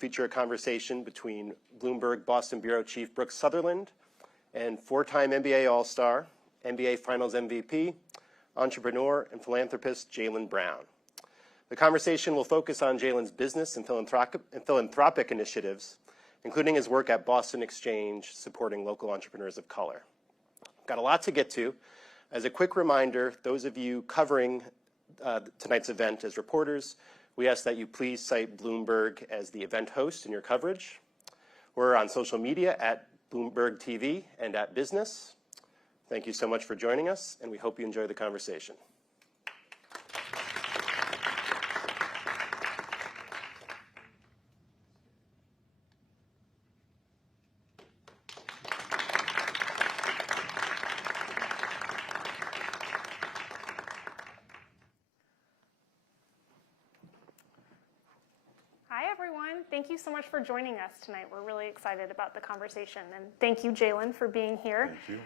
feature a conversation between Bloomberg Boston Bureau Chief Brooke Sutherland and four-time NBA All-Star, NBA Finals MVP, entrepreneur, and philanthropist Jaylen Brown. The conversation will focus on Jaylen's business and philanthropic initiatives, including his work at Boston Exchange supporting local entrepreneurs of color. Got a lot to get to. As a quick reminder, those of you covering tonight's event as reporters, we ask that you please cite Bloomberg as the event host in your coverage. We're on social media at Bloomberg TV and at Business. Thank you so much for joining us, and we hope you enjoy the conversation. Thank you so much for joining us tonight. We're really excited about the conversation. And thank you, Jaylen, for being here. Thank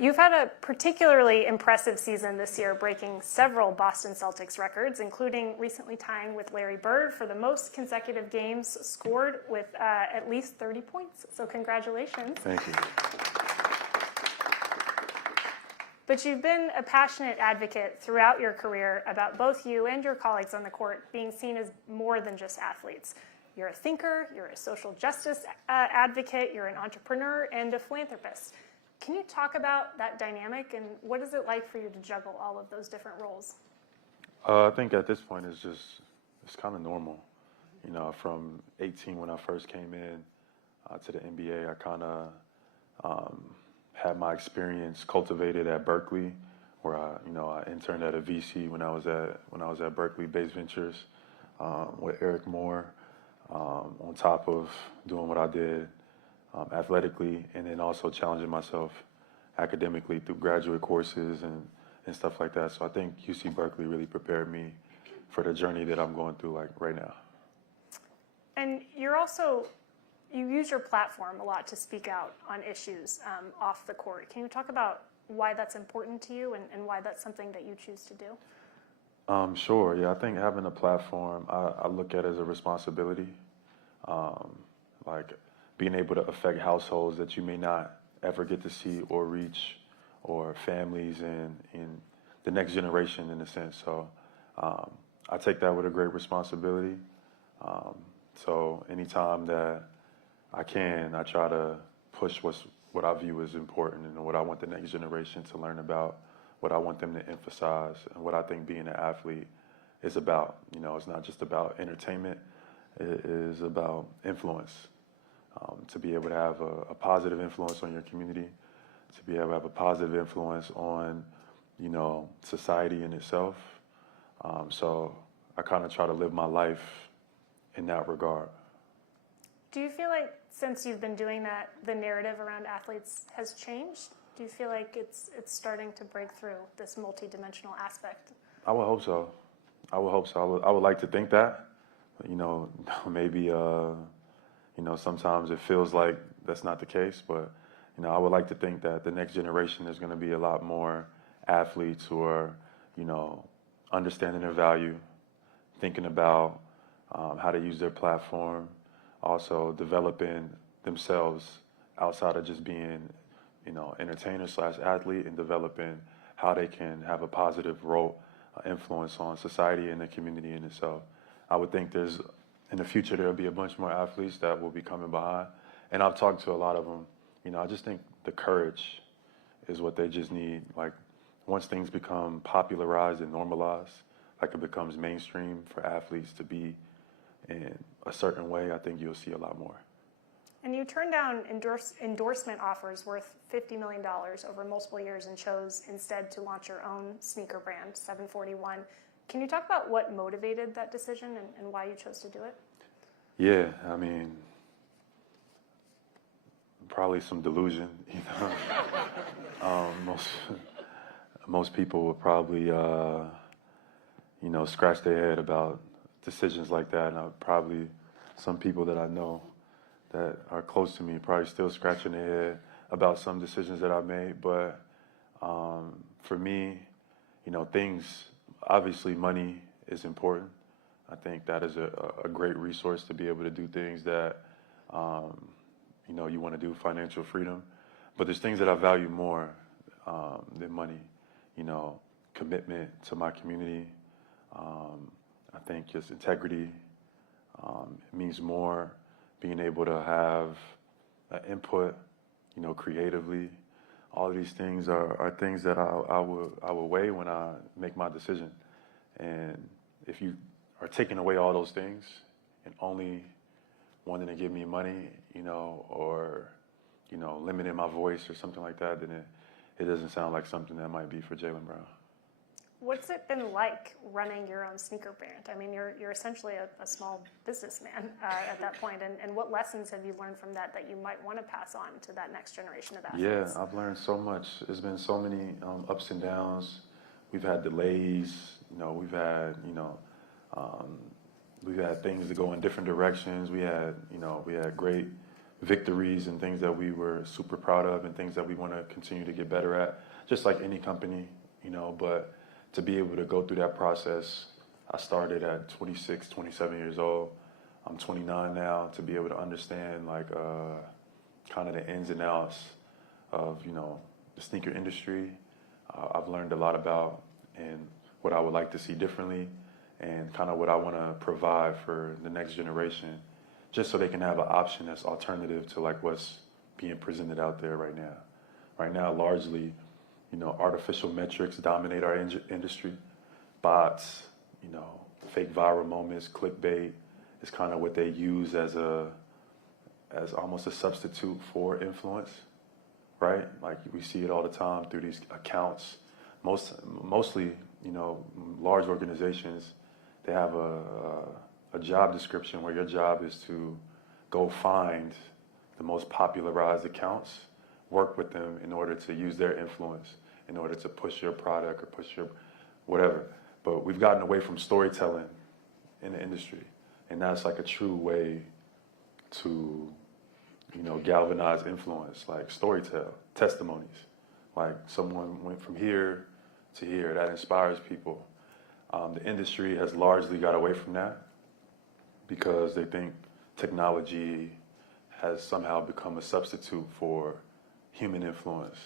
you. You've had a particularly impressive season this year, breaking several Boston Celtics records, including recently tying with Larry Bird for the most consecutive games scored with at least 30 points. So congratulations. Thank you. But you've been a passionate advocate throughout your career about both you and your colleagues on the court being seen as more than just athletes. You're a thinker, you're a social justice advocate, you're an entrepreneur, and a philanthropist. Can you talk about that dynamic, and what is it like for you to juggle all of those different roles? I think at this point it's kind of normal. You know, from 18 when I first came in to the NBA, I kind of had my experience cultivated at Berkeley, where I interned at a VC when I was at Berkeley Base Ventures with Eric Moore. On top of doing what I did athletically, and then also challenging myself academically through graduate courses and stuff like that. So I think UC Berkeley really prepared me for the journey that I'm going through right now. And you use your platform a lot to speak out on issues off the court. Can you talk about why that's important to you and why that's something that you choose to do? Sure, yeah, I think having a platform, I look at as a responsibility, like being able to affect households that you may not ever get to see or reach, or families and the next generation in a sense. So I take that with a great responsibility. So anytime that I can, I try to push what I view as important and what I want the next generation to learn about, what I want them to emphasize, and what I think being an athlete is about. You know, it's not just about entertainment, it is about influence. To be able to have a positive influence on your community, to be able to have a positive influence on, society in itself. So I kind of try to live my life in that regard. Do you feel like since you've been doing that, the narrative around athletes has changed? Do you feel like it's starting to break through this multidimensional aspect? I would hope so. I would like to think that. Maybe sometimes it feels like that's not the case, but I would like to think that the next generation is going to be a lot more athletes who are, understanding their value, thinking about how to use their platform, also developing themselves outside of just being, entertainer/athlete, and developing how they can have a positive role, influence on society and the community in itself. I would think in the future, there'll be a bunch more athletes that will be coming behind. And I've talked to a lot of them. I just think the courage is what they just need. Like, once things become popularized and normalized, like it becomes mainstream for athletes to be in a certain way, I think you'll see a lot more. And you turned down endorsement offers worth $50 million over multiple years and chose instead to launch your own sneaker brand, 741. Can you talk about what motivated that decision and why you chose to do it? Yeah, probably some delusion, most people would probably, scratch their head about decisions like that. And probably some people that I know that are close to me probably still scratching their head about some decisions that I made. But for me, obviously money is important. I think that is a great resource to be able to do things that, you want to do, financial freedom. But there's things that I value more than money, commitment to my community. I think just integrity. It means more being able to have input, creatively. All of these things are things that I will weigh when I make my decision. And if you are taking away all those things and only wanting to give me money, or limiting my voice or something like that, then it doesn't sound like something that might be for Jaylen Brown. What's it been like running your own sneaker brand? I mean, you're essentially a small businessman at that point, and what lessons have you learned from that you might want to pass on to that next generation of athletes? Yeah, I've learned so much. There's been so many ups and downs. We've had delays. We've had things that go in different directions. We had great victories and things that we were super proud of, and things that we want to continue to get better at, just like any company, but to be able to go through that process, I started at 26, 27 years old. I'm 29 now. To be able to understand kind of the ins and outs of the sneaker industry, I've learned a lot about, and what I would like to see differently, and kind of what I want to provide for the next generation, just so they can have an option that's alternative to what's being presented out there right now. Right now, largely, artificial metrics dominate our industry. Bots, fake viral moments, clickbait is kind of what they use as almost a substitute for influence, right? Like we see it all the time through these accounts. Mostly, large organizations, they have a job description where your job is to go find the most popularized accounts, work with them in order to use their influence, in order to push your product or push your whatever. But we've gotten away from storytelling in the industry, and that's a true way to, galvanize influence, like storytell, testimonies. Like someone went from here to here, that inspires people. The industry has largely got away from that because they think technology has somehow become a substitute for human influence.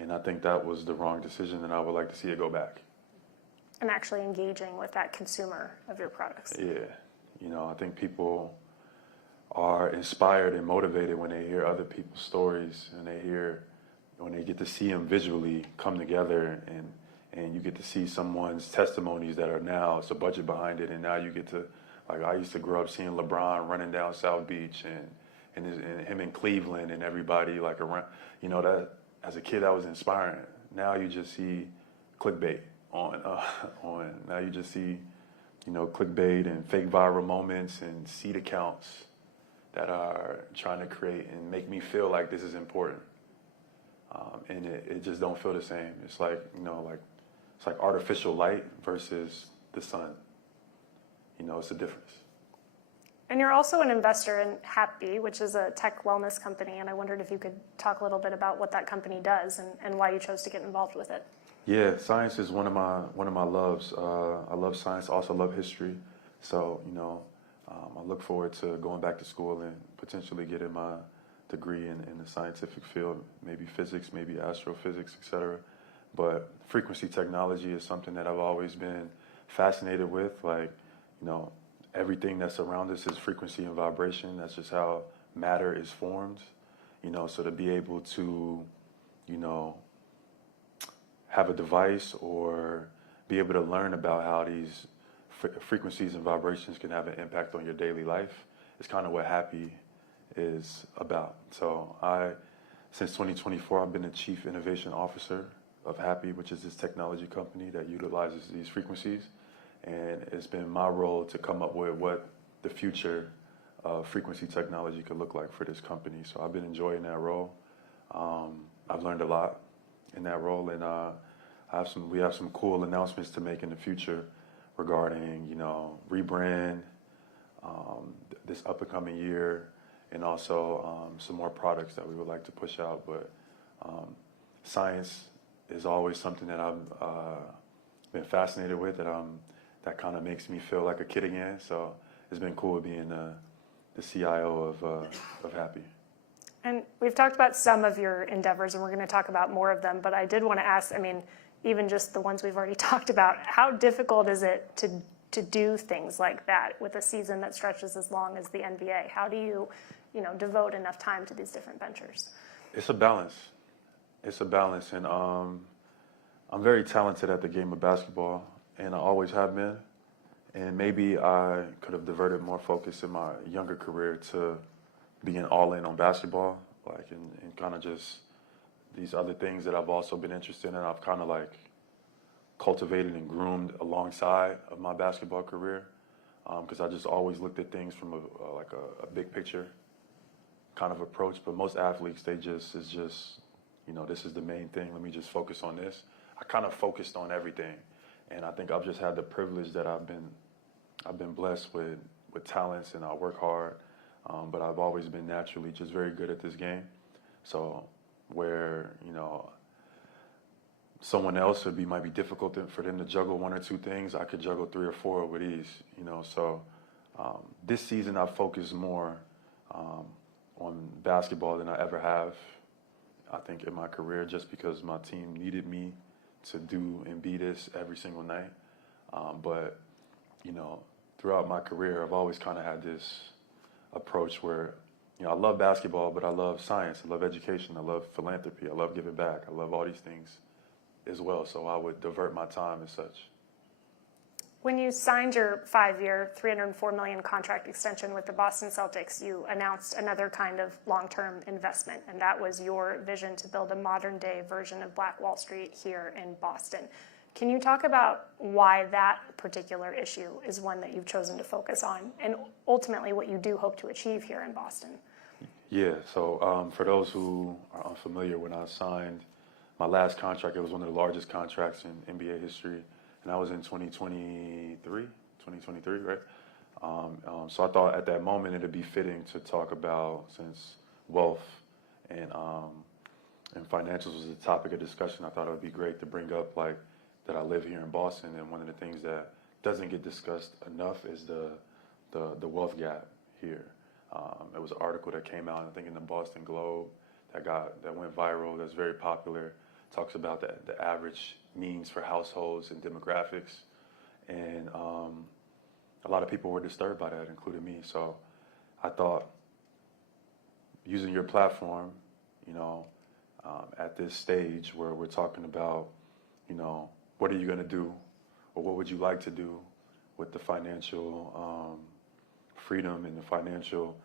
And I think that was the wrong decision, and I would like to see it go back. And actually engaging with that consumer of your products. Yeah. I think people are inspired and motivated when they hear other people's stories, and when they get to see them visually come together, and you get to see someone's testimonies that are now, it's a budget behind it, and now you get to, I used to grow up seeing LeBron running down South Beach, and him in Cleveland, and everybody around, that as a kid that was inspiring. Now you just see clickbait on now you just see, clickbait and fake viral moments and seed accounts that are trying to create and make me feel like this is important. And it just don't feel the same. It's it's like artificial light versus the sun. It's a difference. And you're also an investor in Happy, which is a tech wellness company, and I wondered if you could talk a little bit about what that company does and why you chose to get involved with it. Yeah, science is one of my loves. I love science. I also love history. So I look forward to going back to school and potentially getting my degree in the scientific field, maybe physics, maybe astrophysics, etc. But frequency technology is something that I've always been fascinated with. Everything that's around us is frequency and vibration. That's just how matter is formed. So to be able to, have a device or be able to learn about how these frequencies and vibrations can have an impact on your daily life is kind of what Happy is about. So since 2024, I've been the Chief Innovation Officer of Happy, which is this technology company that utilizes these frequencies. And it's been my role to come up with what the future of frequency technology could look like for this company. So I've been enjoying that role. I've learned a lot in that role, and we have some cool announcements to make in the future regarding, rebrand this up and coming year, and also some more products that we would like to push out. But science is always something that I've been fascinated with, that that kind of makes me feel like a kid again. So it's been cool being the CIO of Happy. And we've talked about some of your endeavors, and we're going to talk about more of them. But I did want to ask, I mean, even just the ones we've already talked about, how difficult is it to do things like that with a season that stretches as long as the NBA? How do you, devote enough time to these different ventures? It's a balance. It's a balance, and I'm very talented at the game of basketball, and I always have been. And maybe I could have diverted more focus in my younger career to being all in on basketball, like, and kind of just these other things that I've also been interested in. I've kind of like cultivated and groomed alongside of my basketball career, because I just always looked at things from a big picture kind of approach. But most athletes, it's just, this is the main thing. Let me just focus on this. I kind of focused on everything, and I think I've just had the privilege that I've been blessed with talents, and I work hard. But I've always been naturally just very good at this game. So where, someone else might be difficult for them to juggle one or two things, I could juggle 3 or 4 with ease, So this season I focused more on basketball than I ever have, I think, in my career, just because my team needed me to do and be this every single night. But, throughout my career, I've always kind of had this approach where, I love basketball, but I love science, I love education, I love philanthropy, I love giving back, I love all these things as well. So I would divert my time as such. When you signed your 5-year, $304 million contract extension with the Boston Celtics, you announced another kind of long-term investment, and that was your vision to build a modern-day version of Black Wall Street here in Boston. Can you talk about why that particular issue is one that you've chosen to focus on, and ultimately what you do hope to achieve here in Boston? Yeah, so for those who are unfamiliar, when I signed my last contract, it was one of the largest contracts in NBA history, and I was in 2023, right? So I thought at that moment it'd be fitting to talk about, since wealth and financials was a topic of discussion, I thought it would be great to bring up that I live here in Boston, and one of the things that doesn't get discussed enough is the wealth gap here. It was an article that came out, I think, in the Boston Globe that went viral. That's very popular. Talks about the average means for households and demographics, and a lot of people were disturbed by that, including me. So I thought, using your platform, at this stage where we're talking about, what are you going to do, or what would you like to do with the financial freedom and the financial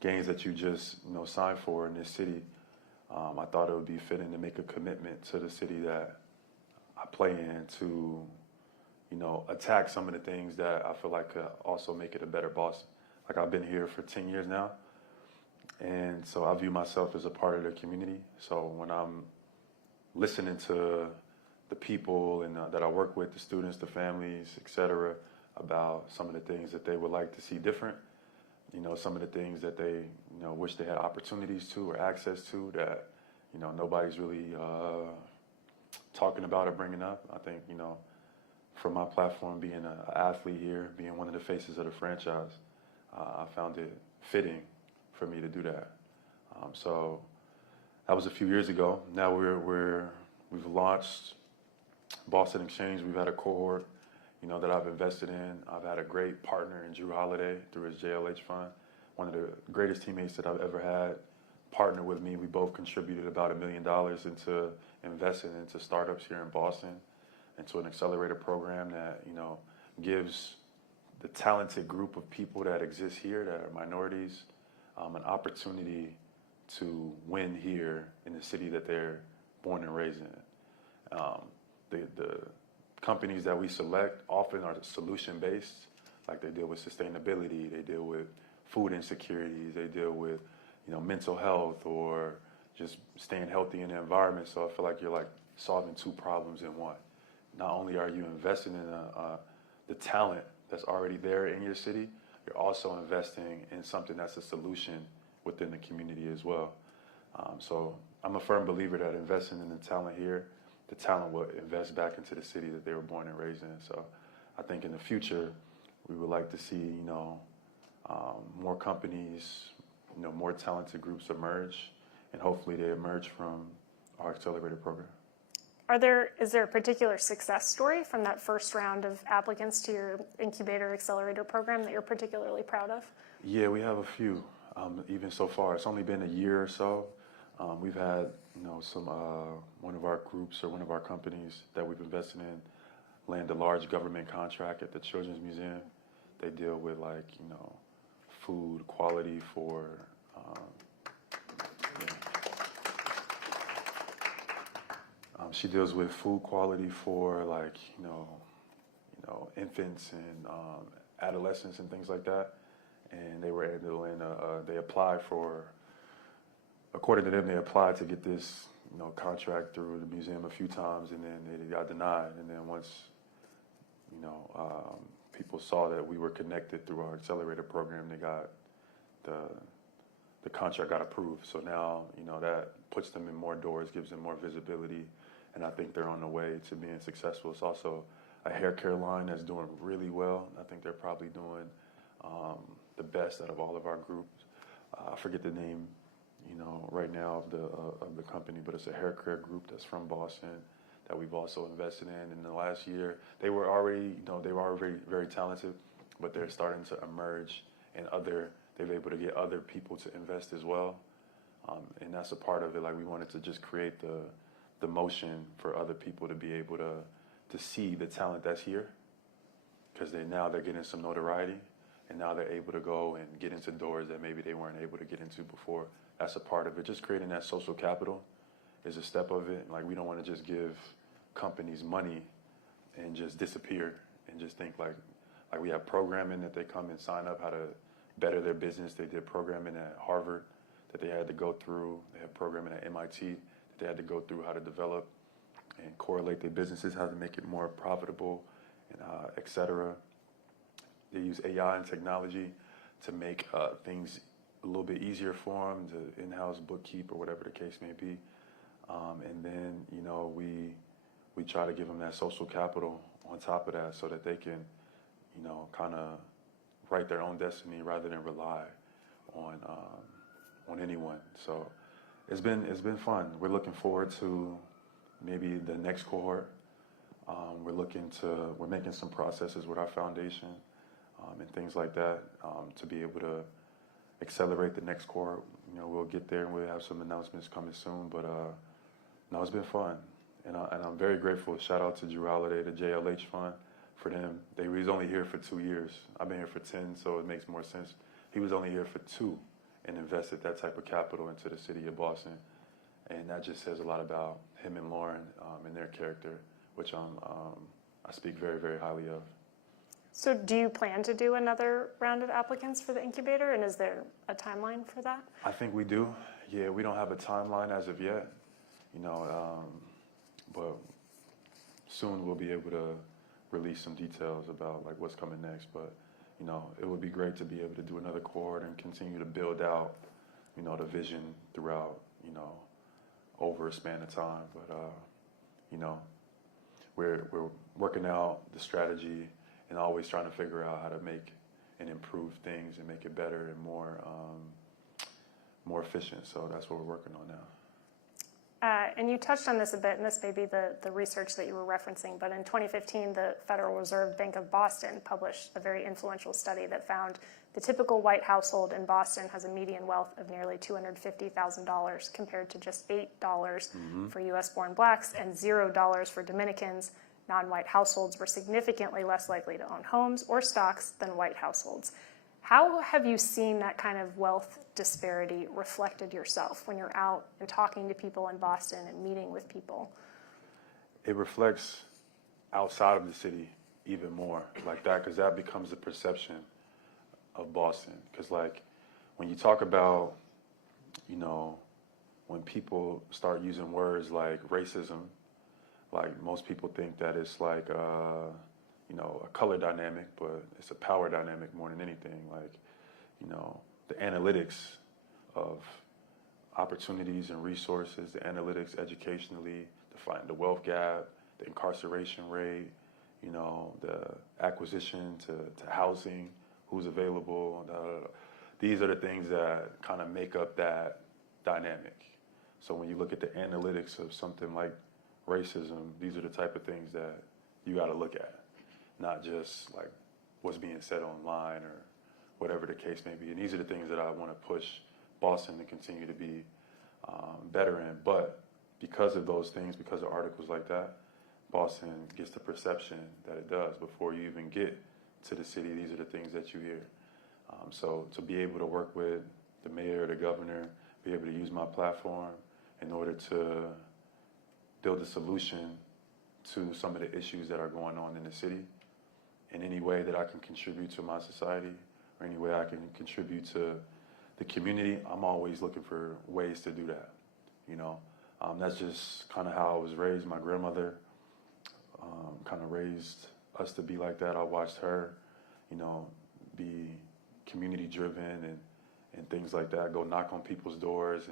gains that you just signed for in this city. I thought it would be fitting to make a commitment to the city that I play in to attack some of the things that I feel like also make it a better Boston. Like, I've been here for 10 years now, and so I view myself as a part of the community. So when I'm listening to the people and that I work with, the students, the families, et cetera, about some of the things that they would like to see different, some of the things that they wish they had opportunities to or access to that nobody's really talking about or bringing up. I think from my platform, being an athlete here, being one of the faces of the franchise, I found it fitting for me to do that. So that was a few years ago. Now we've launched Boston Exchange. We've had a cohort that I've invested in. I've had a great partner in Drew Holiday through his JLH fund, one of the greatest teammates that I've ever had partner with me. We both contributed about $1 million into investing into startups here in Boston, into an accelerator program that gives the talented group of people that exist here that are minorities an opportunity to win here in the city that they're born and raised in. The companies that we select often are solution-based, like they deal with sustainability, they deal with food insecurities, they deal with mental health, or just staying healthy in the environment. So I feel like you're solving 2 problems in one. Not only are you investing in the talent that's already there in your city, you're also investing in something that's a solution within the community as well. So I'm a firm believer that investing in the talent here, the talent will invest back into the city that they were born and raised in. So I think in the future, we would like to see, more companies, more talented groups emerge, and hopefully they emerge from our accelerator program. Is there a particular success story from that first round of applicants to your incubator accelerator program that you're particularly proud of? Yeah, we have a few. Even so far, it's only been a year or so. We've had, one of our groups or one of our companies that we've invested in land a large government contract at the Children's Museum. They deal with food quality for, she deals with food quality for infants and adolescents and things like that. And they were able, and they applied for, according to them, they applied to get this, contract through the museum a few times, and then they got denied. And then once, people saw that we were connected through our accelerator program, they got the contract got approved. So now, that puts them in more doors, gives them more visibility, and I think they're on the way to being successful. It's also a hair care line that's doing really well. I think they're probably doing the best out of all of our groups. I forget the name, right now of the company, but it's a hair care group that's from Boston that we've also invested in the last year. They were already, very, very talented, but they're starting to emerge, and they're able to get other people to invest as well. And that's a part of it. Like, we wanted to just create the motion for other people to be able to see the talent that's here, because they're getting some notoriety, and now they're able to go and get into doors that maybe they weren't able to get into before. That's a part of it. Just creating that social capital is a step of it. Like, we don't want to just give companies money and just disappear and just think like we have programming that they come and sign up how to better their business. They did programming at Harvard that they had to go through. They have programming at MIT that they had to go through how to develop and correlate their businesses, how to make it more profitable, and et cetera. They use AI and technology to make things a little bit easier for them, to in-house bookkeep or whatever the case may be. And then, we try to give them that social capital on top of that so that they can, kind of write their own destiny rather than rely on anyone. So it's been fun. We're looking forward to maybe the next cohort. We're making some processes with our foundation and things like that to be able to accelerate the next cohort. We'll get there and we'll have some announcements coming soon. But no, it's been fun, and I'm very grateful. Shout out to Drew Holiday, the JLH Fund, for them. He was only here for 2 years. I've been here for 10, so it makes more sense. He was only here for 2 and invested that type of capital into the city of Boston, and that just says a lot about him and Lauren and their character, which I speak very, very highly of. So do you plan to do another round of applicants for the incubator, and is there a timeline for that? I think we do. Yeah, we don't have a timeline as of yet, but soon we'll be able to release some details about what's coming next. But it would be great to be able to do another cohort and continue to build out the vision throughout over a span of time. But we're working out the strategy and always trying to figure out how to make and improve things and make it better and more efficient. So that's what we're working on now. And you touched on this a bit, and this may be the research that you were referencing, but in 2015, the Federal Reserve Bank of Boston published a very influential study that found the typical white household in Boston has a median wealth of nearly $250,000 compared to just $8 for U.S.-born blacks and $0 for Dominicans. Non-white households were significantly less likely to own homes or stocks than white households. How have you seen that kind of wealth disparity reflected yourself when you're out and talking to people in Boston and meeting with people? It reflects outside of the city even more like that, because that becomes the perception of Boston. Because when you talk about, when people start using words like racism, most people think that it's a color dynamic, but it's a power dynamic more than anything. The analytics of opportunities and resources, the analytics educationally, the wealth gap, the incarceration rate, you know, the acquisition to housing, who's available. These are the things that kind of make up that dynamic. So when you look at the analytics of something like racism, these are the type of things that you got to look at, not just like what's being said online or whatever the case may be. And these are the things that I want to push Boston to continue to be better in. But because of those things, because of articles like that, Boston gets the perception that it does. Before you even get to the city, these are the things that you hear. So to be able to work with the mayor, the governor, be able to use my platform in order to build a solution to some of the issues that are going on in the city, in any way that I can contribute to my society or any way I can contribute to the community, I'm always looking for ways to do that, you know. That's just kind of how I was raised. My grandmother kind of raised us to be like that. I watched her, you know, be community driven and things like that, go knock on people's doors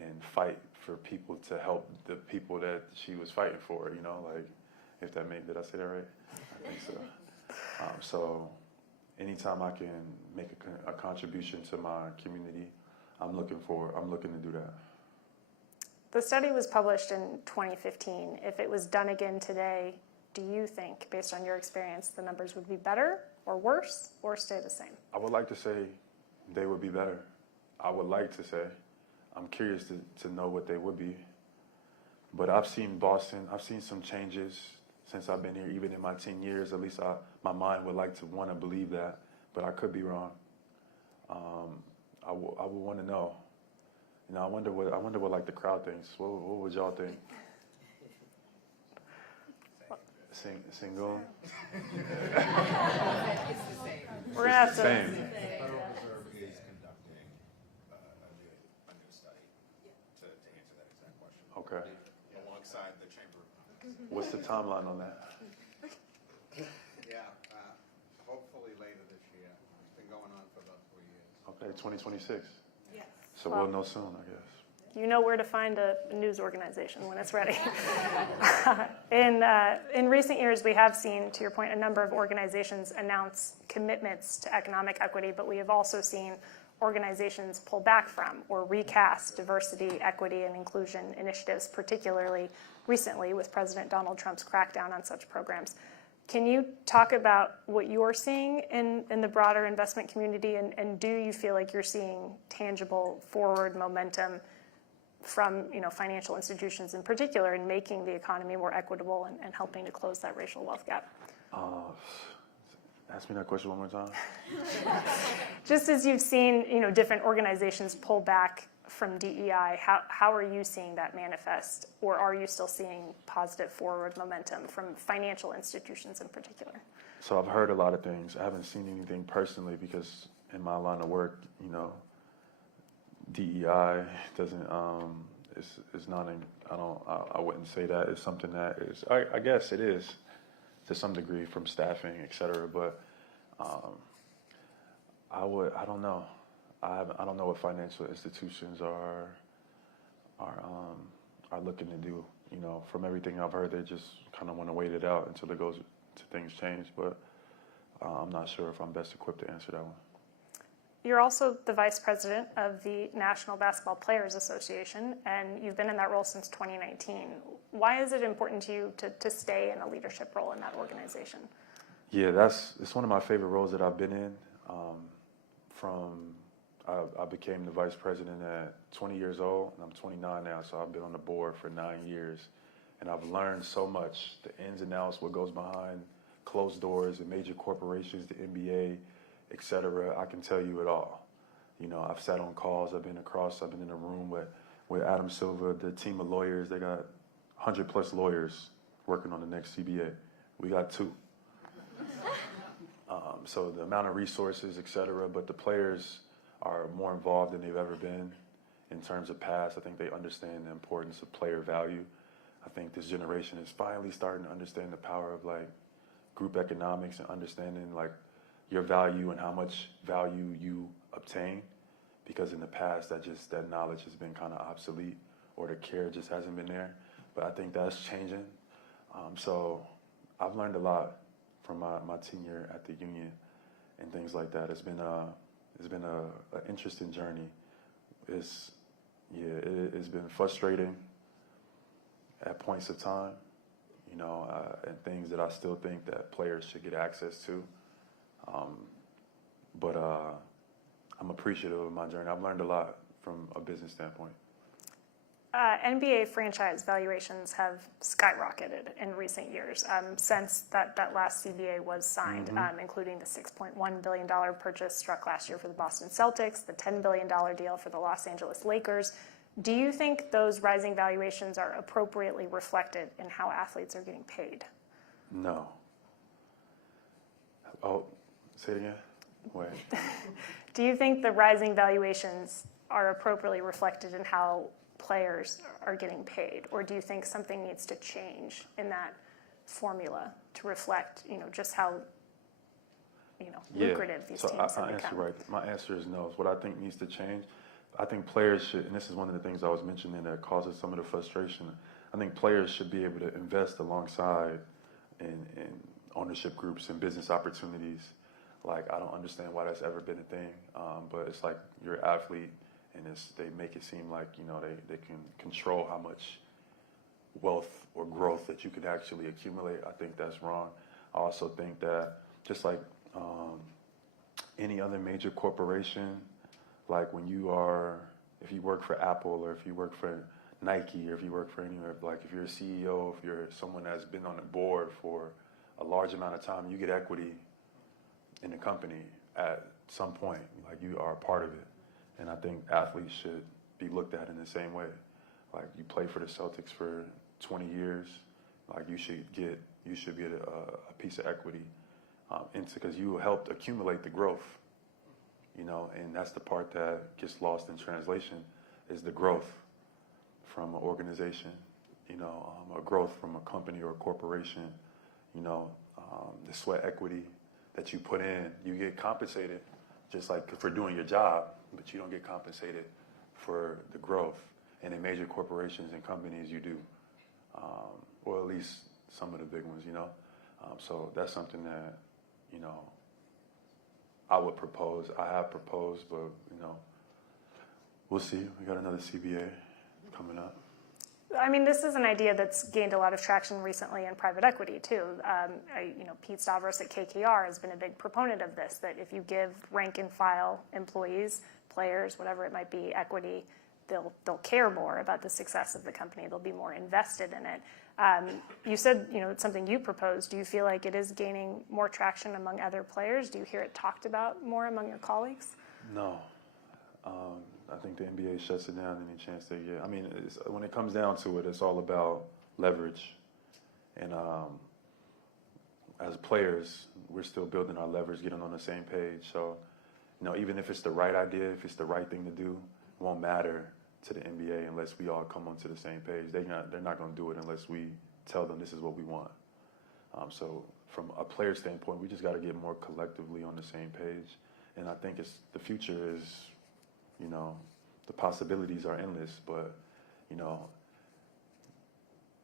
and fight for people to help the people that she was fighting for, you know, like, if that made, did I say that right? I think so. So anytime I can make a contribution to my community, I'm looking to do that. The study was published in 2015. If it was done again today, do you think, based on your experience, the numbers would be better or worse or stay the same? I would like to say they would be better. I would like to say. I'm curious to know what they would be. But I've seen Boston, I've seen some changes since I've been here, even in my 10 years. At least my mind would like to want to believe that, but I could be wrong. I would want to know. You know, I wonder what like the crowd thinks. What would y'all think? Single? We're gonna have to. Same. Bloomberg is conducting a new study to answer that exact question. Okay. Alongside the Chamber of Commerce. What's the timeline on that? Yeah, hopefully later this year. It's been going on for about 4 years. Okay, 2026. Yes. So we'll know soon, I guess. You know where to find a news organization when it's ready. In recent years, we have seen, to your point, a number of organizations announce commitments to economic equity, but we have also seen organizations pull back from or recast diversity, equity, and inclusion initiatives, particularly recently with President Donald Trump's crackdown on such programs. Can you talk about what you're seeing in the broader investment community, and do you feel like you're seeing tangible forward momentum from financial institutions in particular in making the economy more equitable and helping to close that racial wealth gap? Ask me that question one more time. Just as you've seen different organizations pull back from DEI, how are you seeing that manifest, or are you still seeing positive forward momentum from financial institutions in particular? So I've heard a lot of things. I haven't seen anything personally because in my line of work, DEI doesn't, it's not, I wouldn't say that it's something that is, I guess it is to some degree from staffing, et cetera, but I don't know. I don't know what financial institutions are looking to do. From everything I've heard, they just kind of want to wait it out until it goes to things change, but I'm not sure if I'm best equipped to answer that one. You're also the vice president of the National Basketball Players Association, and you've been in that role since 2019. Why is it important to you to stay in a leadership role in that organization? Yeah, it's one of my favorite roles that I've been in. I became the vice president at 20 years old, and I'm 29 now, so I've been on the board for 9 years. And I've learned so much, the ins and outs, what goes behind closed doors in major corporations, the NBA, et cetera. I can tell you it all. I've sat on calls, I've been in a room with Adam Silver, the team of lawyers. They got 100 plus lawyers working on the next CBA. We got 2. So the amount of resources, et cetera, but the players are more involved than they've ever been in terms of past. I think they understand the importance of player value. I think this generation is finally starting to understand the power of group economics and understanding your value and how much value you obtain, because in the past that knowledge has been kind of obsolete, or the care just hasn't been there. But I think that's changing. So I've learned a lot from my tenure at the union and things like that. It's been a interesting journey. It's been frustrating at points of time, you know, and things that I still think that players should get access to. But I'm appreciative of my journey. I've learned a lot from a business standpoint. NBA franchise valuations have skyrocketed in recent years since that last CBA was signed, including the $6.1 billion purchase struck last year for the Boston Celtics, the $10 billion deal for the Los Angeles Lakers. Do you think those rising valuations are appropriately reflected in how athletes are getting paid? No. Oh, say it again? Wait. Do you think the rising valuations are appropriately reflected in how players are getting paid, or do you think something needs to change in that formula to reflect, you know, just how, you know, lucrative these teams have become? Right. My answer is no. What I think needs to change, I think players should, and this is one of the things I was mentioning that causes some of the frustration. I think players should be able to invest alongside in ownership groups and business opportunities. Like, I don't understand why that's ever been a thing, but it's like you're an athlete, and they make it seem like, you know, they can control how much wealth or growth that you could actually accumulate. I think that's wrong. I also think that just like any other major corporation, like if you work for Apple, or if you work for Nike, or if you work for anywhere, like if you're a CEO, if you're someone that's been on the board for a large amount of time, you get equity in the company at some point, like you are a part of it. And I think athletes should be looked at in the same way. Like, you play for the Celtics for 20 years, like you should get a piece of equity because you helped accumulate the growth, you know, and that's the part that gets lost in translation, is the growth from an organization, you know, a growth from a company or a corporation, you know, the sweat equity that you put in, you get compensated just like for doing your job, but you don't get compensated for the growth. And in major corporations and companies, you do, or at least some of the big ones, you know. So that's something that, you know, I would propose. I have proposed, but, you know, we'll see. We got another CBA coming up. I mean, this is an idea that's gained a lot of traction recently in private equity, too. You know, Pete Stavros at KKR has been a big proponent of this, that if you give rank and file employees, players, whatever it might be, equity, they'll care more about the success of the company. They'll be more invested in it. You said, you know, it's something you proposed. Do you feel like it is gaining more traction among other players? Do you hear it talked about more among your colleagues? No. I think the NBA shuts it down any chance they get. I mean, when it comes down to it, it's all about leverage. And as players, we're still building our leverage, getting on the same page. So, you know, even if it's the right idea, if it's the right thing to do, it won't matter to the NBA unless we all come onto the same page. They're not going to do it unless we tell them this is what we want. So from a player standpoint, we just got to get more collectively on the same page. And I think the future is, you know, the possibilities are endless, but, you know,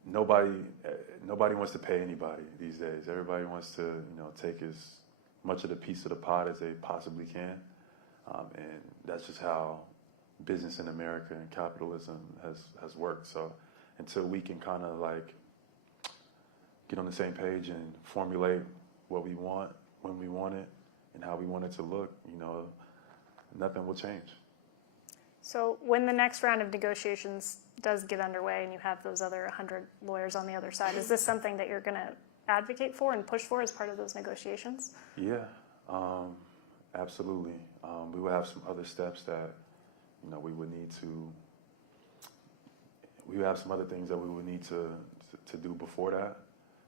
nobody wants to pay anybody these days. Everybody wants to, you know, take as much of the piece of the pot as they possibly can. And that's just how business in America and capitalism has worked. So until we can kind of like get on the same page and formulate what we want, when we want it, and how we want it to look, you know, nothing will change. So when the next round of negotiations does get underway and you have those other 100 lawyers on the other side, is this something that you're going to advocate for and push for as part of those negotiations? Yeah, absolutely. We will have some other steps that, you know, we have some other things that we would need to do before that,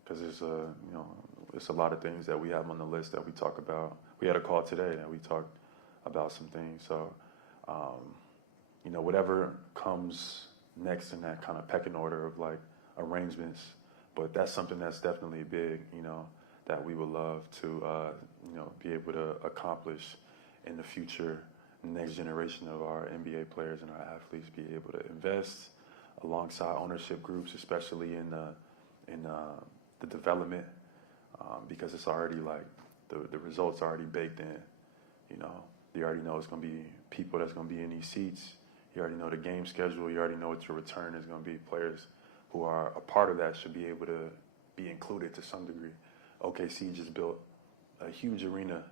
because there's you know, it's a lot of things that we have on the list that we talk about. We had a call today and we talked about some things. So, you know, whatever comes next in that kind of pecking order of like arrangements, but that's something that's definitely big, you know, that we would love to, you know, be able to accomplish in the future. Next generation of our NBA players and our athletes be able to invest alongside ownership groups, especially in the development because it's already like the results are already baked in. You know, you already know it's going to be people that's going to be in these seats. You already know the game schedule. You already know what your return is going to be. Players who are a part of that should be able to be included to some degree. OKC just built a huge arena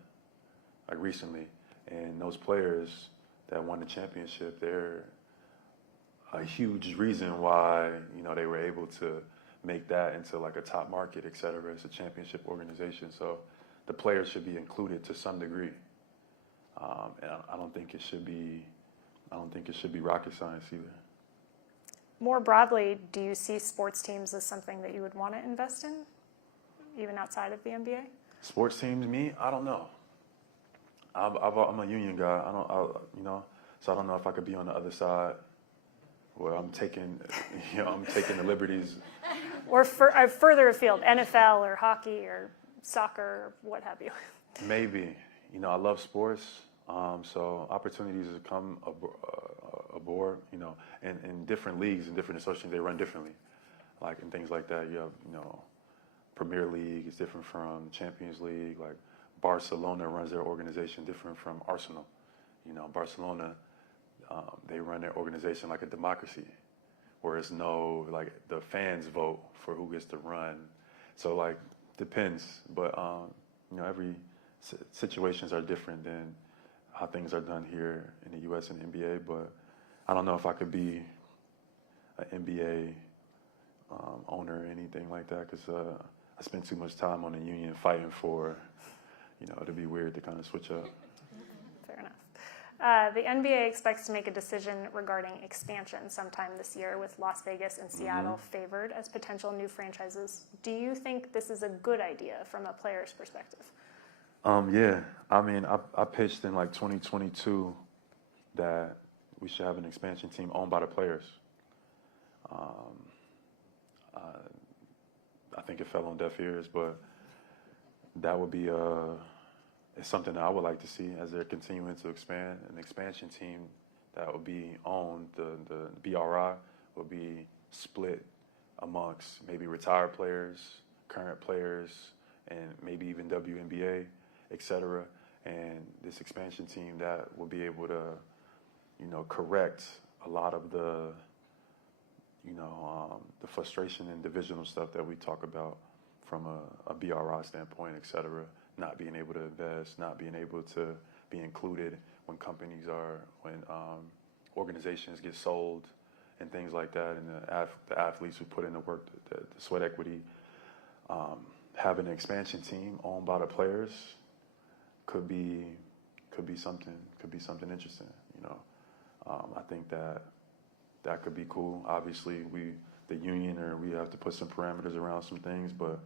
like recently, and those players that won the championship, they're a huge reason why, you know, they were able to make that into like a top market, et cetera. It's a championship organization, so the players should be included to some degree. And I don't think it should be rocket science either. More broadly, do you see sports teams as something that you would want to invest in, even outside of the NBA? Sports teams, me, I don't know. I'm a union guy. So I don't know if I could be on the other side where I'm taking the liberties. Or further afield, NFL or hockey or soccer or what have you. Maybe. You know, I love sports, so opportunities have come aboard, you know, in different leagues and different associations, they run differently. Like, and things like that, you have, you know, Premier League is different from Champions League. Like, Barcelona runs their organization different from Arsenal. You know, Barcelona, they run their organization like a democracy, where it's no, like, the fans vote for who gets to run. So, like, depends. But, you know, every situations are different than how things are done here in the U.S. and NBA. But I don't know if I could be an NBA owner or anything like that, because I spend too much time on the union fighting for, you know, it'd be weird to kind of switch up. Fair enough. The NBA expects to make a decision regarding expansion sometime this year, with Las Vegas and Seattle favored as potential new franchises. Do you think this is a good idea from a player's perspective? Yeah. I mean, I pitched in like 2022 that we should have an expansion team owned by the players. I think it fell on deaf ears, but that would be it's something that I would like to see as they're continuing to expand. An expansion team that would be owned, the BRI would be split amongst maybe retired players, current players, and maybe even WNBA, et cetera. And this expansion team that will be able to, you know, correct a lot of the, you know, the frustration and divisional stuff that we talk about from a BRI standpoint, et cetera. Not being able to invest, not being able to be included when organizations get sold and things like that, and the athletes who put in the work, the sweat equity. Having an expansion team owned by the players could be something interesting. You know, I think that could be cool. Obviously, we have to put some parameters around some things, but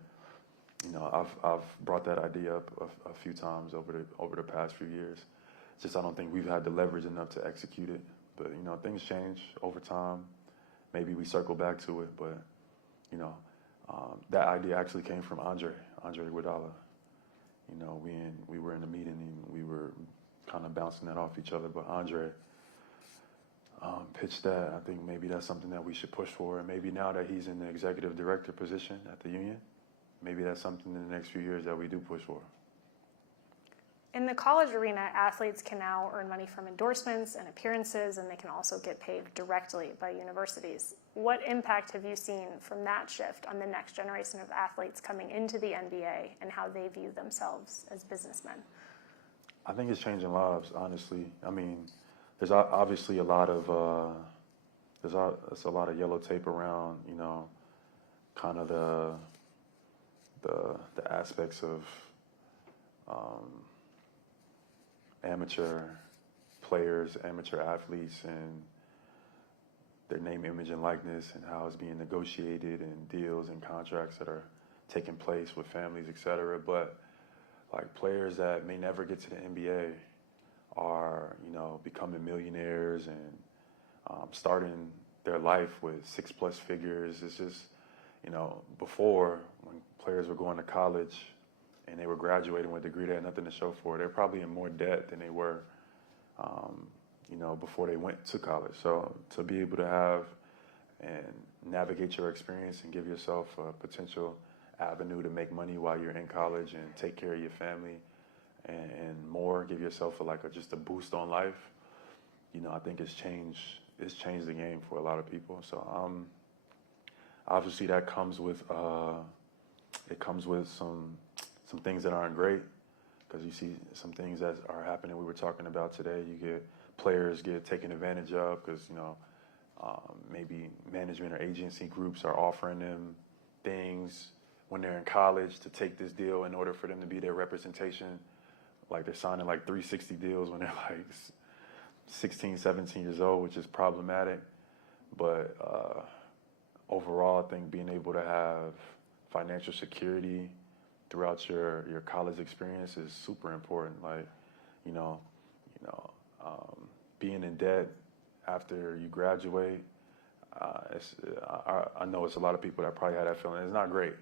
you know, I've brought that idea up a few times over the past few years. It's just I don't think we've had the leverage enough to execute it. But you know, things change over time. Maybe we circle back to it, but you know. That idea actually came from Andre Iguodala. You know, we were in a meeting and we were kind of bouncing that off each other. But Andre pitched that. I think maybe that's something that we should push for. And maybe now that he's in the executive director position at the union, maybe that's something in the next few years that we do push for. In the college arena, athletes can now earn money from endorsements and appearances, and they can also get paid directly by universities. What impact have you seen from that shift on the next generation of athletes coming into the NBA and how they view themselves as businessmen? I think it's changing lives, honestly. I mean, there's obviously a lot of yellow tape around, you know, kind of the aspects of amateur players, amateur athletes, and their name, image, and likeness, and how it's being negotiated, and deals and contracts that are taking place with families, et cetera. But like players that may never get to the NBA are, you know, becoming millionaires and starting their life with 6+ figures. It's just, you know, before when players were going to college and they were graduating with a degree they had nothing to show for, they're probably in more debt than they were, you know, before they went to college. So to be able to have and navigate your experience and give yourself a potential avenue to make money while you're in college and take care of your family and more, give yourself just a boost on life, I think it's changed the game for a lot of people. So obviously that comes with some things that aren't great, because you see some things that are happening. We were talking about today. You get players get taken advantage of because maybe management or agency groups are offering them things when they're in college to take this deal in order for them to be their representation. Like they're signing 360 deals when they're 16, 17 years old, which is problematic. But overall, I think being able to have financial security throughout your college experience is super important. Being in debt after you graduate, I know it's a lot of people that probably had that feeling. It's not great,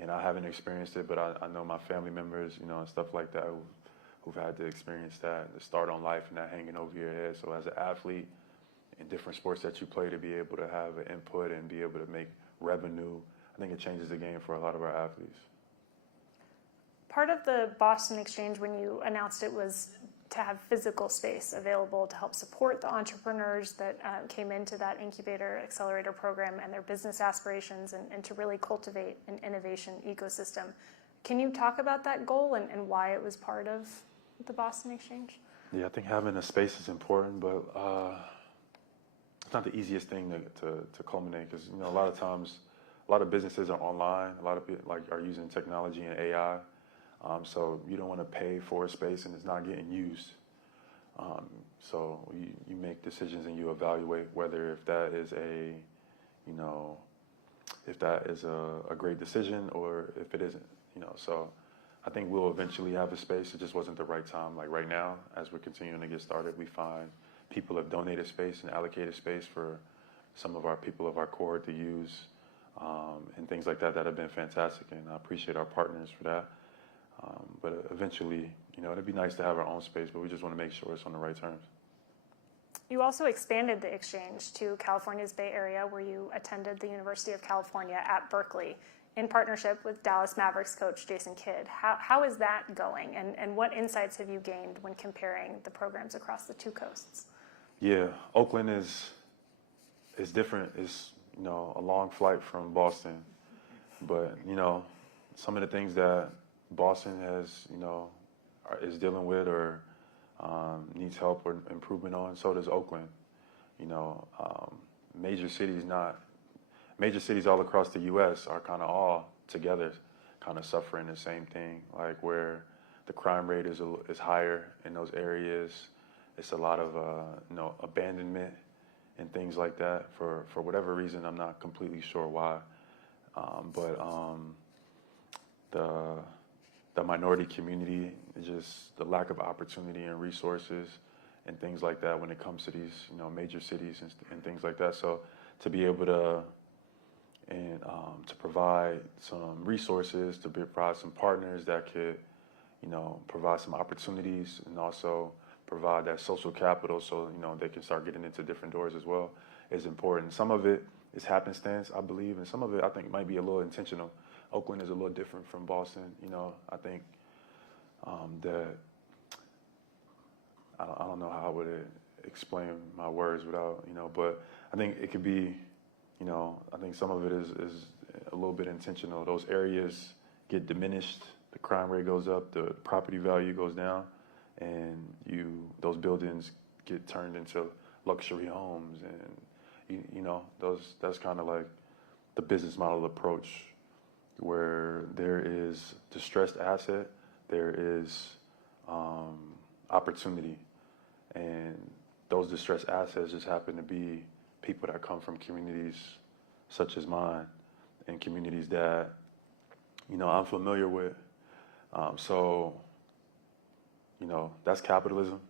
and I haven't experienced it, but I know my family members, and stuff like that who've had to experience that, the start on life and that hanging over your head. So as an athlete in different sports that you play, to be able to have an input and be able to make revenue, I think it changes the game for a lot of our athletes. Part of the Boston Exchange, when you announced it, was to have physical space available to help support the entrepreneurs that came into that incubator accelerator program and their business aspirations, and to really cultivate an innovation ecosystem. Can you talk about that goal and why it was part of the Boston Exchange? Yeah, I think having a space is important, but it's not the easiest thing to culminate, because a lot of times, a lot of businesses are online. A lot of people are using technology and AI. So you don't want to pay for a space and it's not getting used. So you make decisions and you evaluate whether if that is a great decision or if it isn't. So I think we'll eventually have a space. It just wasn't the right time. Like right now, as we're continuing to get started, we find people have donated space and allocated space for some of our people of our cohort to use, and things like that have been fantastic. And I appreciate our partners for that. But eventually, it'd be nice to have our own space, but we just want to make sure it's on the right terms. You also expanded the exchange to California's Bay Area, where you attended the University of California at Berkeley in partnership with Dallas Mavericks coach Jason Kidd. How is that going, and what insights have you gained when comparing the programs across the two coasts? Yeah, Oakland is different. It's a long flight from Boston, but some of the things that Boston has is dealing with or needs help or improvement on, so does Oakland. Major cities all across the U.S. are kind of all together, kind of suffering the same thing. Like where the crime rate is higher in those areas, it's a lot of abandonment and things like that. For whatever reason, I'm not completely sure why, but the minority community, just the lack of opportunity and resources and things like that when it comes to these major cities and things like that. So to be able to to provide some resources, to provide some partners that could provide some opportunities and also provide that social capital so they can start getting into different doors as well is important. Some of it is happenstance, I believe, and some of it I think might be a little intentional. Oakland is a little different from Boston. I think that I don't know how I would explain my words without, but I think it could be, I think some of it is a little bit intentional. Those areas get diminished, the crime rate goes up, the property value goes down, and those buildings get turned into luxury homes, and that's kind of like the business model approach, where there is distressed asset, there is opportunity, and those distressed assets just happen to be people that come from communities such as mine and communities that I'm familiar with. So that's capitalism,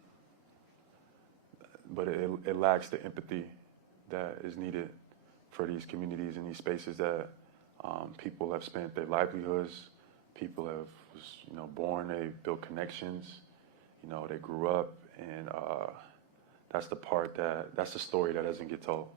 but it lacks the empathy that is needed for these communities and these spaces that people have spent their livelihoods. People have born, they built connections, they grew up, and that's the story that doesn't get told.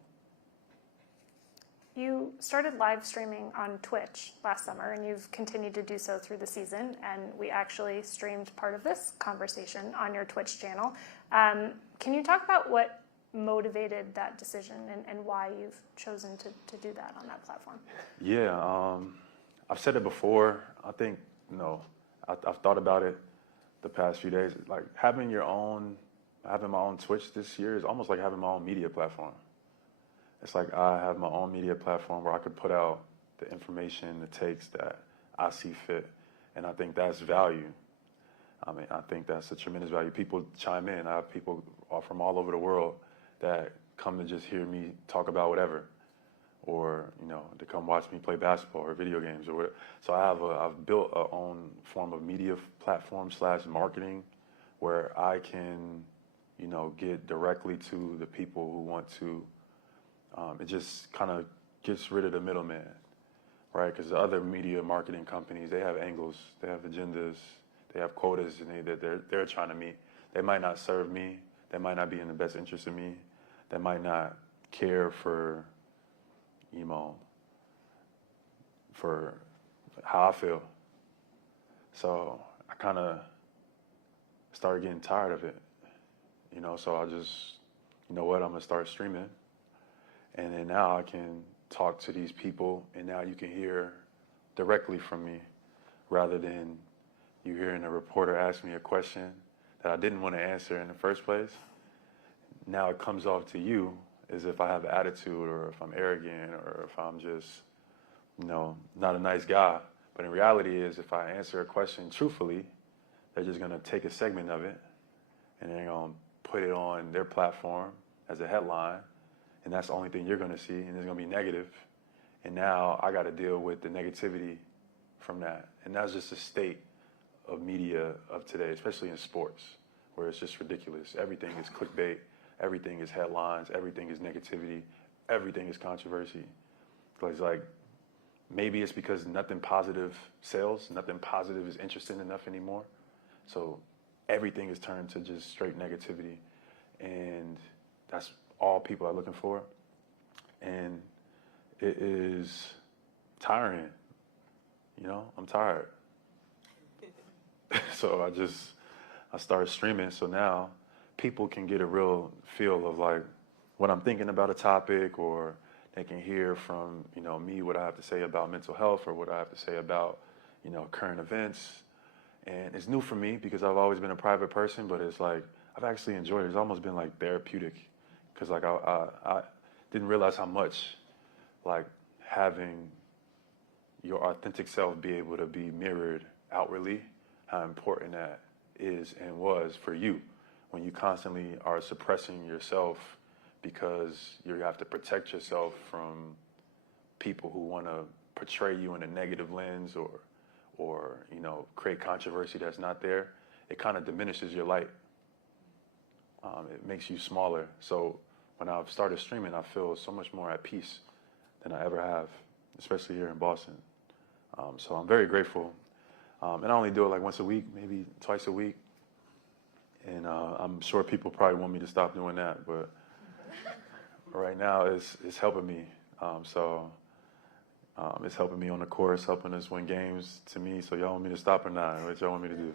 You started live streaming on Twitch last summer, and you've continued to do so through the season. And we actually streamed part of this conversation on your Twitch channel. Can you talk about what motivated that decision and why you've chosen to do that on that platform? Yeah, I've said it before. I think, I've thought about it the past few days. Like having my own Twitch this year is almost like having my own media platform. It's like I have my own media platform where I could put out the information, the takes that I see fit. And I think that's value. I mean, I think that's a tremendous value. People chime in. I have people from all over the world that come to just hear me talk about whatever, or to come watch me play basketball or video games or whatever. So I've built a own form of media platform / marketing where I can get directly to the people who want to. It just kind of gets rid of the middleman, right? Because the other media marketing companies, they have angles, they have agendas, they have quotas, and they're trying to meet. They might not serve me. They might not be in the best interest of me. They might not care for how I feel. So I kind of started getting tired of it, So I just, I'm gonna start streaming. And then now I can talk to these people, and now you can hear directly from me rather than you hearing a reporter ask me a question that I didn't want to answer in the first place. Now it comes off to you as if I have attitude or if I'm arrogant or if I'm just, not a nice guy. But in reality is if I answer a question truthfully, they're just going to take a segment of it and they're going to put it on their platform as a headline. And that's the only thing you're going to see, and it's going to be negative. And now I got to deal with the negativity from that. And that's just the state of media of today, especially in sports, where it's just ridiculous. Everything is clickbait. Everything is headlines. Everything is negativity. Everything is controversy. It's like, maybe it's because nothing positive sells. Nothing positive is interesting enough anymore. So everything is turned to just straight negativity. And that's all people are looking for, and it is tiring. I'm tired. So I started streaming, so now people can get a real feel of like what I'm thinking about a topic, or they can hear from me what I have to say about mental health or what I have to say about current events. And it's new for me because I've always been a private person, but it's like I've actually enjoyed it. It's almost been like therapeutic. Because like I didn't realize how much like having your authentic self be able to be mirrored outwardly, how important that is and was for you when you constantly are suppressing yourself because you have to protect yourself from people who want to portray you in a negative lens or create controversy that's not there. It kind of diminishes your light. It makes you smaller. So when I've started streaming, I feel so much more at peace than I ever have, especially here in Boston. So I'm very grateful. And I only do it like once a week, maybe twice a week. And I'm sure people probably want me to stop doing that, but right now it's helping me. It's helping me on the course, helping us win games to me. So y'all want me to stop or not? What y'all want me to do?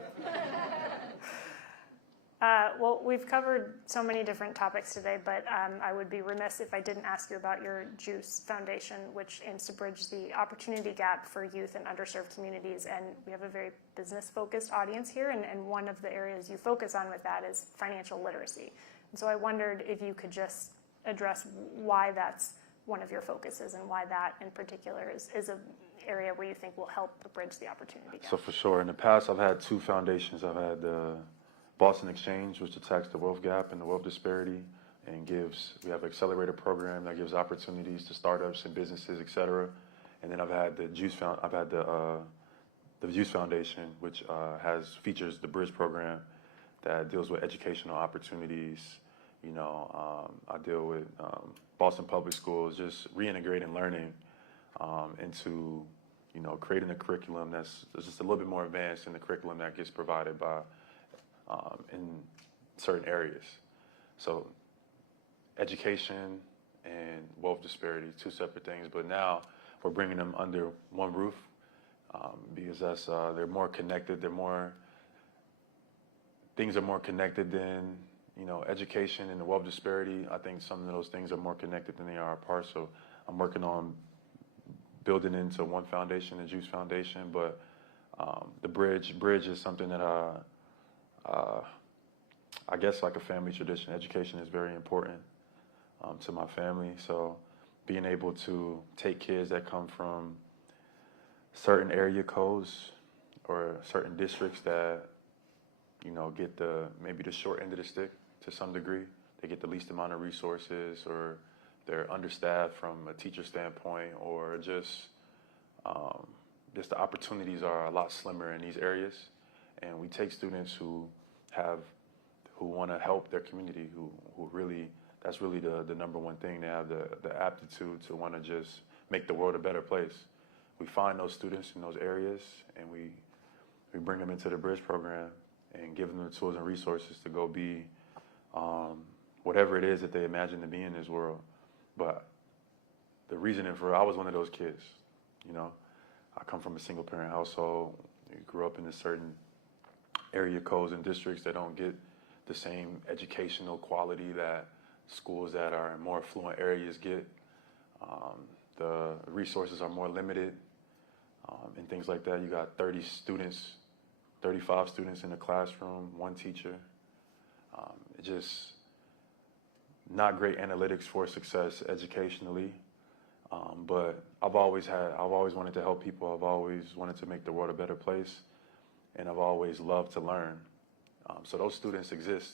Well, we've covered so many different topics today, but I would be remiss if I didn't ask you about your JUICE Foundation, which aims to bridge the opportunity gap for youth in underserved communities. And we have a very business-focused audience here, and one of the areas you focus on with that is financial literacy. And so I wondered if you could just address why that's one of your focuses and why that in particular is an area where you think will help bridge the opportunity gap. So for sure, in the past I've had two foundations. I've had the Boston Exchange, which attacks the wealth gap and the wealth disparity, and we have an accelerator program that gives opportunities to startups and businesses, et cetera. And then I've had the JUICE Foundation, which features the Bridge program that deals with educational opportunities. I deal with Boston Public Schools, just reintegrating learning into, creating a curriculum that's just a little bit more advanced than the curriculum that gets provided by in certain areas. So education and wealth disparity, two separate things. But now we're bringing them under one roof because they're more connected. Things are more connected than, education and the wealth disparity. I think some of those things are more connected than they are apart. So I'm working on building into one foundation, the Juice Foundation. But the bridge is something that I guess like a family tradition. Education is very important to my family. So being able to take kids that come from certain area codes or certain districts that, get maybe the short end of the stick to some degree. They get the least amount of resources, or they're understaffed from a teacher standpoint, or just the opportunities are a lot slimmer in these areas. And we take students who want to help their community, who really, that's really the number one thing. They have the aptitude to want to just make the world a better place. We find those students in those areas, and we bring them into the Bridge program and give them the tools and resources to go be whatever it is that they imagine to be in this world. But the reasoning I was one of those kids, I come from a single parent household. We grew up in a certain area codes and districts that don't get the same educational quality that schools that are in more affluent areas get. The resources are more limited and things like that. You got 35 students in the classroom, one teacher. Just not great analytics for success educationally. But I've always wanted to help people. I've always wanted to make the world a better place, and I've always loved to learn. So those students exist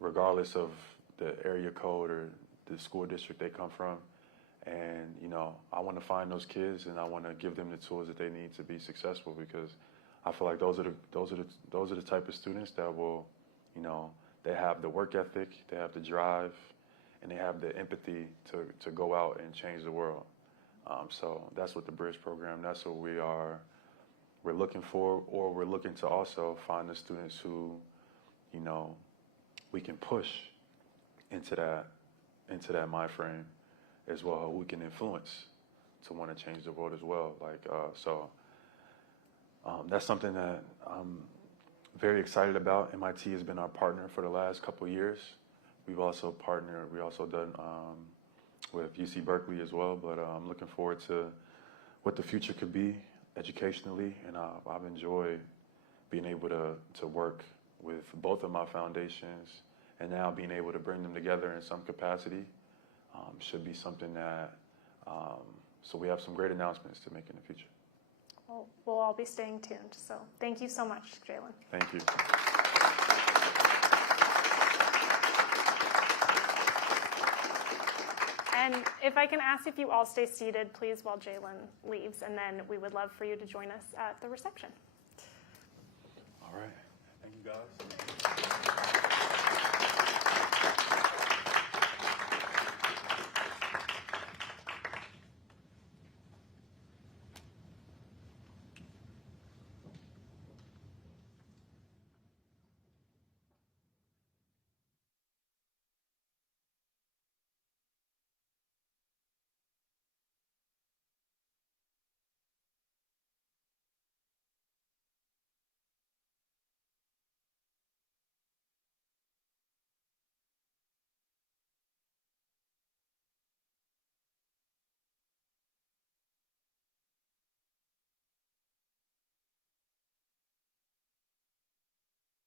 regardless of the area code or the school district they come from. And, I want to find those kids, and I want to give them the tools that they need to be successful, because I feel like those are the type of students that will, they have the work ethic, they have the drive, and they have the empathy to go out and change the world. So that's what the Bridge program, that's what we're looking for, or we're looking to also find the students who, we can push into that mind frame as well, who we can influence to want to change the world as well. That's something that I'm very excited about. MIT has been our partner for the last couple of years. We've also done with UC Berkeley as well, but I'm looking forward to what the future could be educationally, and I've enjoyed being able to work with both of my foundations, and now being able to bring them together in some capacity should be something that, so we have some great announcements to make in the future. Well, we'll all be staying tuned. So thank you so much, Jaylen. Thank you. And if I can ask if you all stay seated, please, while Jaylen leaves, and then we would love for you to join us at the reception. All right. Thank you, guys.